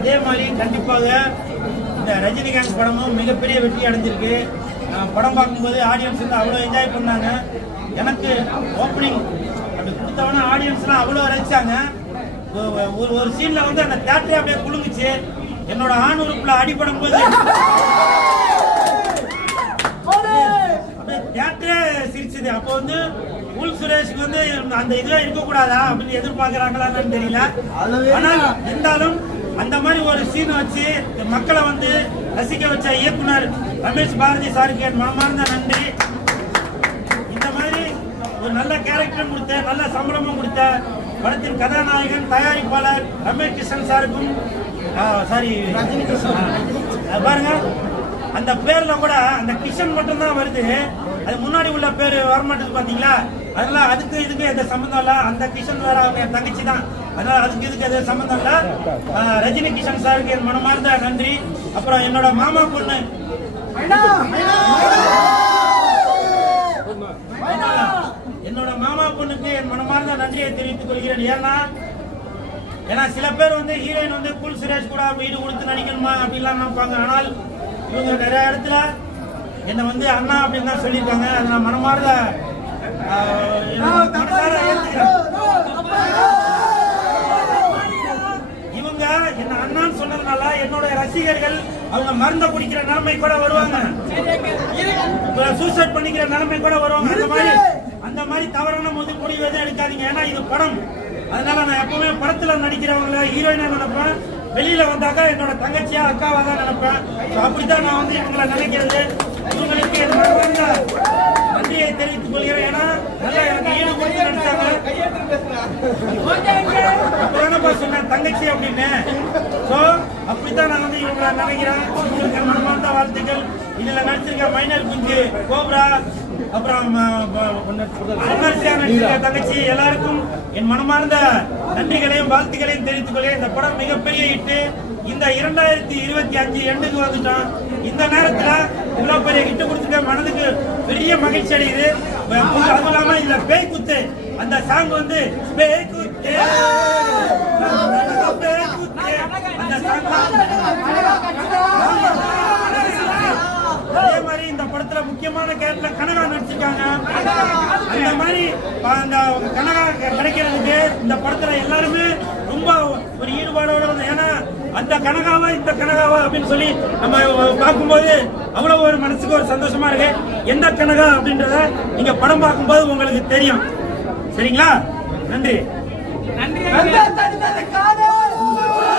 அதே மாதிரி கண்டிப்பாக இந்த ரஜினிகாந்த் படமும் மிகப்பெரிய வெற்றி அடைஞ்சிருக்கு. படம் பார்க்கும்போது ஆடியன்ஸ் வந்து அவ்வளோ என்ஜாய் பண்ணாங்க. எனக்கு ஓப்பனிங் அப்படி கொடுத்தவொன்னே ஆடியன்ஸ்லாம் அவ்வளோ ரசிச்சாங்க. ஒரு சீன்ல வந்து அந்த தியேட்டரே அப்படியே குலுங்குச்சு. என்னோட ஆண் உறுப்புல அடிபடும் போது அப்படியே தியேட்டரே சிரிச்சுது. அப்போ வந்து உல் சுரேஷுக்கு வந்து அந்த இதுவே இருக்கக்கூடாதா அப்படின்னு எதிர்பார்க்கிறாங்களான்னு தெரியல. ஆனால் இருந்தாலும் அந்த மாதிரி ஒரு சீன் வச்சு மக்களை வந்து ரசிக்க வச்ச இயக்குனர் ரமேஷ் பாரதி சாருக்கு என் மனமார்ந்த நன்றி. இந்த மாதிரி ஒரு நல்ல கேரக்டரும் கொடுத்த, நல்ல சம்பளமும் கொடுத்த படத்தின் கதாநாயகன் தயாரிப்பாளர் ரமேஷ் கிருஷ்ணன் சாருக்கும் பாருங்க, அந்த பேர்ல கூட அந்த கிஷன் மட்டும் தான் வருது. அது முன்னாடி உள்ள பேர் வரமாட்டேது பாத்தீங்களா? அதெல்லாம் அதுக்கு இதுக்கு எந்த சம்பந்தம் இல்ல. அந்த கிஷன் வேற அவங்க என் தங்கச்சி தான். அதனால அதுக்கு இதுக்கு எந்த சம்பந்தம் இல்ல. ரஜினி கிஷன் சாருக்கு என் மனமார்ந்த நன்றி. அப்புறம் என்னோட மாமா பொண்ணு என்னோட மாமா பொண்ணுக்கு என் மனமார்ந்த நன்றியை தெரிவித்துக் கொள்கிறேன். ஏன்னா சில பேர் வந்து ஹீரோயின் வந்து குல் சுரேஷ் கூட வீடு கொடுத்து நடிக்கணுமா அப்படின்லாம் நினைப்பாங்க. ஆனால் இவங்க நிறைய இடத்துல என்னை வந்து அண்ணா அப்படின்னு தான் சொல்லியிருக்காங்க. அதை நான் மனமார்ந்த இவங்க என்ன அண்ணான்னு சொன்னதுனால என்னோட ரசிகர்கள் அவங்க மருந்த குடிக்கிற நிலைமை கூட வருவாங்க, சூசைட் பண்ணிக்கிற நிலைமை கூட வருவாங்க. அந்த மாதிரி தவறான முடிவு எதுவும் எடுக்காதீங்க. ஏன்னா இது படம். அதனால நான் எப்பவுமே படத்துல நடிக்கிறவங்கள ஹீரோயினா நினைப்பேன். வெளியில வந்தாக்கா என்னோட தங்கச்சியா அக்காவா தான் நினைப்பேன். அப்படித்தான் நான் வந்து இவங்களை நினைக்கிறது. இவங்களுக்கு நன்றியை தெரிவித்துக் கொள்கிறேன். ஏன்னா நல்லா எனக்கு ஈடு கொடுத்து நடிச்சாங்க. அப்ப சொன்னேன் தங்கச்சி அப்படின்னு. சோ அப்படித்தான் நான் வந்து இவங்களை நினைக்கிறேன். உங்களுக்கு மனமார்ந்த வாழ்த்துக்கள். இதுல நடிச்சிருக்க மைனர் குஞ்சு, கோப்ரா, அப்புறம் தங்கச்சி எல்லாருக்கும் என் மனமார்ந்த நன்றிகளையும் வாழ்த்துக்களையும் தெரிவித்துக் கொள்ள. இந்த படம் மிகப்பெரிய ஹிட். இந்த 2025 எண்டுக்கு வந்துட்டோம். இந்த நேரத்துல இவ்வளவு பெரிய ஹிட் கொடுத்துட்டு மனதுக்கு பெரிய மகிழ்ச்சி அடையுது. அதுவும் இல்லாம இந்த பேய் குத்து அந்த சாங் வந்து பேய் குத்து அந்த சாங். அதே மாதிரி இந்த படத்துல முக்கியமான கேரக்டர் கனகா நடிச்சிருக்காங்க. இந்த மாதிரி அந்த கனகா கிடைக்கிறதுக்கு இந்த படத்துல எல்லாருமே ரொம்ப ஒரு ஈடுபாடோட. ஏன்னா அந்த கனகாவா இந்த கனகாவா அப்படின்னு சொல்லி நம்ம பார்க்கும்போது அவ்வளவு ஒரு மனசுக்கு ஒரு சந்தோஷமா இருக்கு. எந்த கனகா அப்படின்றத நீங்க படம் பார்க்கும்போது உங்களுக்கு தெரியும். சரிங்களா? நன்றி.